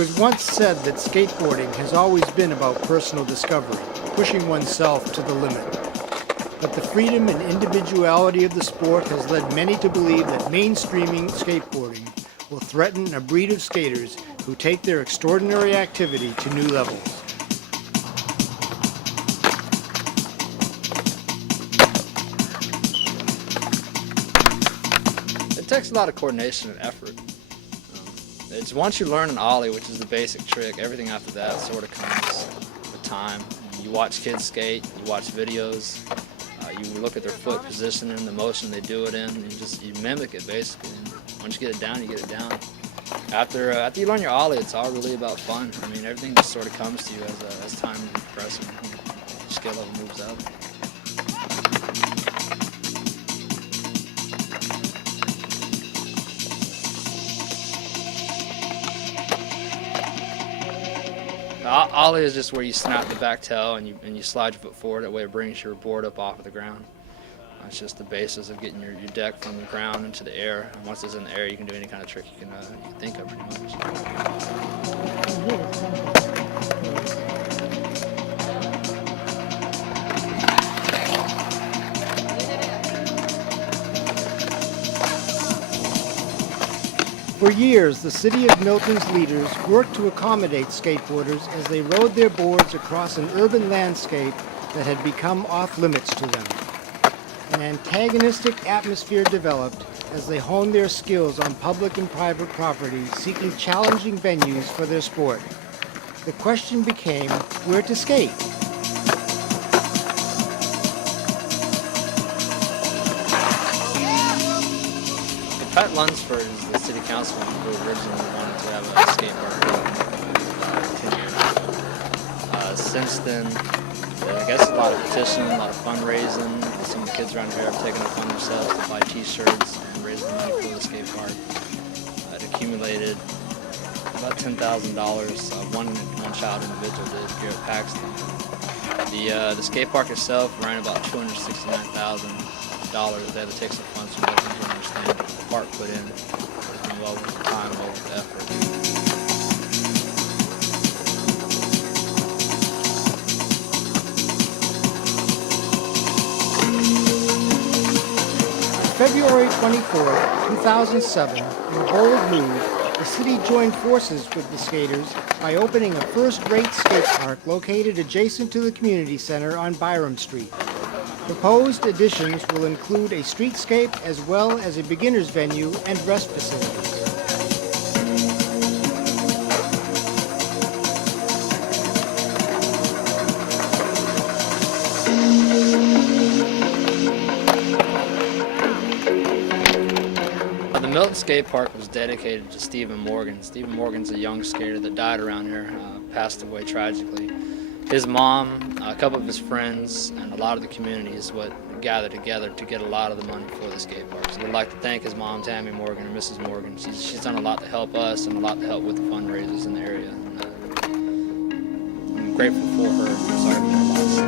was once said that skateboarding has always been about personal discovery, pushing oneself to the limit. But the freedom and individuality of the sport has led many to believe that mainstreaming skateboarding will threaten a breed of skaters who take their extraordinary activity to new levels. It takes a lot of coordination and effort. It's once you learn an ollie, which is the basic trick, everything after that sort of comes with time. You watch kids skate, you watch videos, you look at their foot positioning, the motion they do it in, and you mimic it basically. And once you get it down, you get it down. After you learn your ollie, it's all really about fun. I mean, everything just sort of comes to you as time progresses, your skill level moves up. Ollie is just where you snap the back tail and you slide your foot forward. That way it brings your board up off of the ground. It's just the basis of getting your deck from the ground into the air. And once it's in the air, you can do any kind of trick you can think of pretty much. For years, the city of Milton's leaders worked to accommodate skateboarders as they rode their boards across an urban landscape that had become off-limits to them. An antagonistic atmosphere developed as they honed their skills on public and private property, seeking challenging venues for their sport. The question became where to skate. Pat Lunsford is the city councilman who originally wanted to have a skate park 10 years. Since then, I guess a lot of petitioning, a lot of fundraising. Some of the kids around here have taken it upon themselves to buy t-shirts and raise the money for the skate park. It accumulated about $10,000. One child individual did here at Paxton. The skate park itself ran about $269,000. They had to take some funds from Milton to understand what the park put in. It's been well worth the time, well worth the effort. February 24, 2007, in a bold move, the city joined forces with the skaters by opening a first-rate skate park located adjacent to the community center on Byram Street. Proposed additions will include a streetscape as well as a beginner's venue and rest facilities. The Milton Skate Park was dedicated to Stephen Morgan. Stephen Morgan's a young skater that died around here, passed away tragically. His mom, a couple of his friends, and a lot of the community is what gathered together to get a lot of the money for the skate park. So we'd like to thank his mom, Tammy Morgan, and Mrs. Morgan. She's done a lot to help us and a lot to help with the fundraisers in the area. And, I'm grateful for her. Sorry for her loss.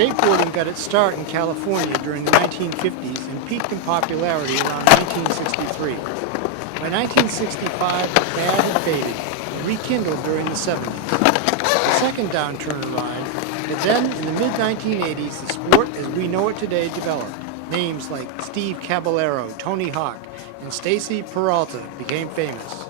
Skateboarding got its start in California during the 1950s and peaked in popularity around 1963. By 1965, the fad had faded and rekindled during the 70s. The second downturn arrived, but then in the mid-1980s, the sport as we know it today developed. Names like Steve Caballero, Tony Hawk, and Stacy Peralta became famous.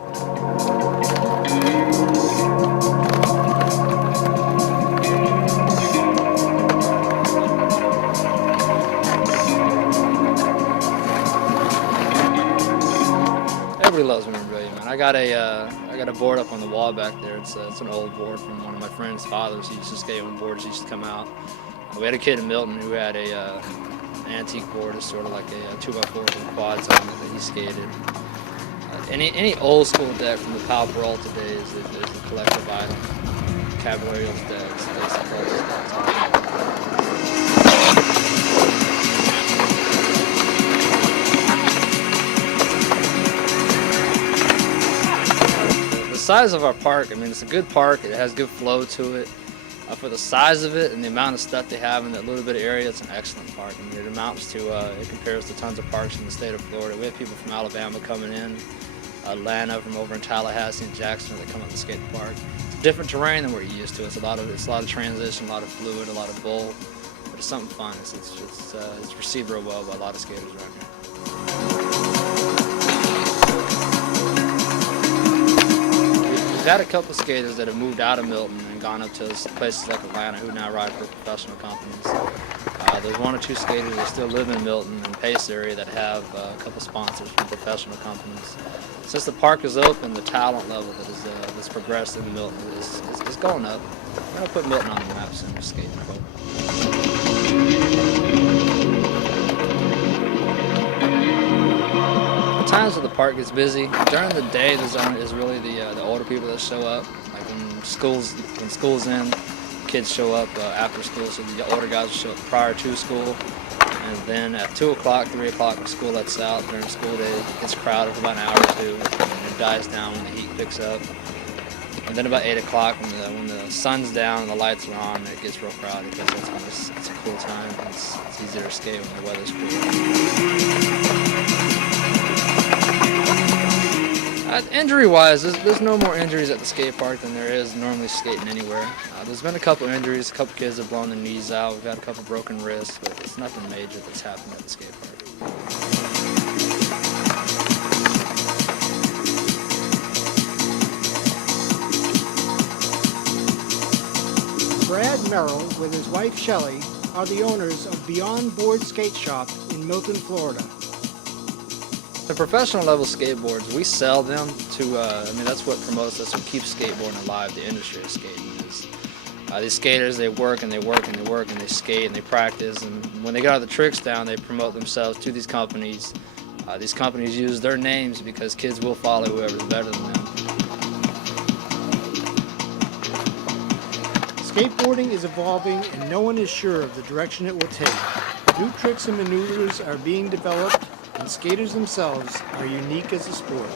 Everybody loves memorabilia, man. I got a board up on the wall back there. It's an old board from one of my friend's fathers. He used to skate when boards used to come out. We had a kid in Milton who had an antique board. It's sort of like a 2x4 with quads on it that he skated. Any old school deck from the Pal Peralta days is a collector's item. Caballero's decks, basic colors, decks. The size of our park, I mean, it's a good park. It has good flow to it. For the size of it and the amount of stuff they have in that little bit of area, it's an excellent park. I mean, it amounts to, it compares to tons of parks in the state of Florida. We have people from Alabama coming in, Atlanta, from over in Tallahassee and Jackson that come up to skate the park. It's different terrain than we're used to. It's a lot of transition, a lot of fluid, a lot of bowl, but it's something fun. It's received real well by a lot of skaters around here. We've had a couple skaters that have moved out of Milton and gone up to places like Atlanta who now ride for professional companies. There's one or two skaters that still live in Milton and Pace area that have a couple sponsors from professional companies. Since the park is open, the talent level that's progressed in Milton is going up. We're going to put Milton on the map soon with skating. Times when the park gets busy, during the day the zone is really the older people that show up. Like when school's in, kids show up after school, so the older guys will show up prior to school. And then at 2 o'clock, 3 o'clock when school lets out, during school day it gets crowded for about an hour or two, and it dies down when the heat picks up. And then about 8 o'clock when the sun's down and the lights are on, it gets real crowded because it's a cool time. It's easier to skate when the weather's cool. Injury-wise, there's no more injuries at the skate park than there is normally skating anywhere. There's been a couple injuries, a couple kids have blown their knees out, we've got a couple broken wrists, but it's nothing major that's happened at the skate park. Brad Merrill, with his wife Shelley, are the owners of Beyond Board Skate Shop in Milton, Florida. The professional level skateboards, we sell them to, that's what promotes us and keeps skateboarding alive, the industry of skating. These skaters, they work and they work and they work and they skate and they practice, and when they got all the tricks down, they promote themselves to these companies. These companies use their names because kids will follow whoever's better than them. Skateboarding is evolving and no one is sure of the direction it will take. New tricks and maneuvers are being developed, and skaters themselves are unique as a sport.